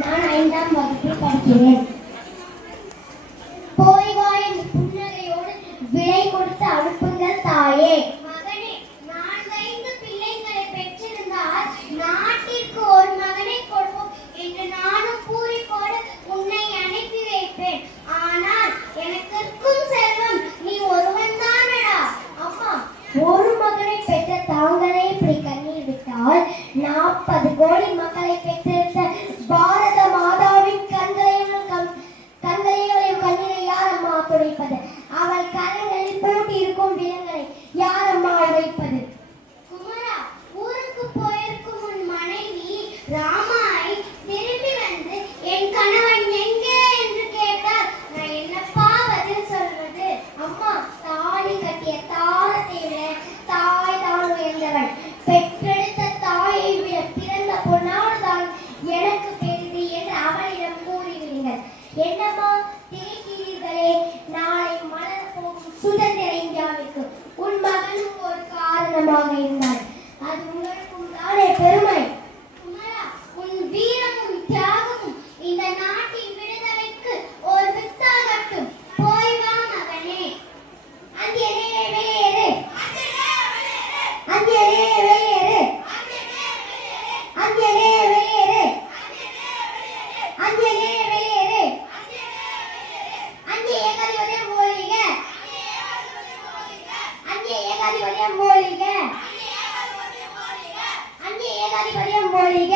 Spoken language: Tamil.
நான் 5ஆம் வகுப்பில் படிக்கிறேன். போய் வா என்று புன்னகையோடு விலை கொடுத்து அனுப்புங்கள் தாயே. மகனே, 4-5 பிள்ளைகளை பெற்றிருந்தால் நாட்டிற்கு ஒரு மகனை கொடுப்போம் என்று நானும் கூறிக்கொண்டு உன்னை அனுப்பி வைப்பேன். ஆனால் எனக்கு இருக்கும் செல்வம் நீ ஒருவன் தானடா. அம்மா, ஒரு மகனை பெற்ற தாங்களே இப்படி கண்ணீர் விட்டால் 40 கோடி மக்களை பெற்றிருந்த பாரத மாதாவின் கண்களையும் கண்ணீரை யாரம்மா துடைப்பது? அவள் கரங்களில் பூட்டி இருக்கும் விலங்களை யாரம்மா உடைப்பது? குமரா, ஊருக்கு போயிருக்கும் உன் மனைவி ராமாய் திரும்பி வந்து என் கணவன் எங்கே என்று கேட்டால் நான் என்னப்பா பதில் சொல்வது? அம்மா, தாலி கட்டிய தாரத்தை விட தாய் தான் உயர்ந்தவள். பெற்றெடுத்த தாயை விட பிறந்த பொன்னாள் தான் எனக்கு பெரிது என்று அவளிடம் கூறிவிடுங்கள். என்னம்மா திகைக்கிறீர்களே? நாளை மலர் போகும் சுதந்திர இந்தியாவிற்கு உன் மகனும் ஒரு காரணமாக இருந்தார். அது உங்களுக்கும் தானே பெருமை. குமரா, உன் வீரமும் தியாகமும் இந்த நாட்டின் விடுதலைக்கு ஒரு வித்தாகட்டும். போய் வா மகனே. அங்கே வெளியேறு, அங்கே வெளியேறு, அங்கே வெளியேறு, அங்கே வெளியேறு, அங்கே ஏகாதிபத்தியம் போலிக, அங்கே ஏகாதிபத்தியம் போலிக, அங்கே ஏகாதிபத்தியம் போலிக.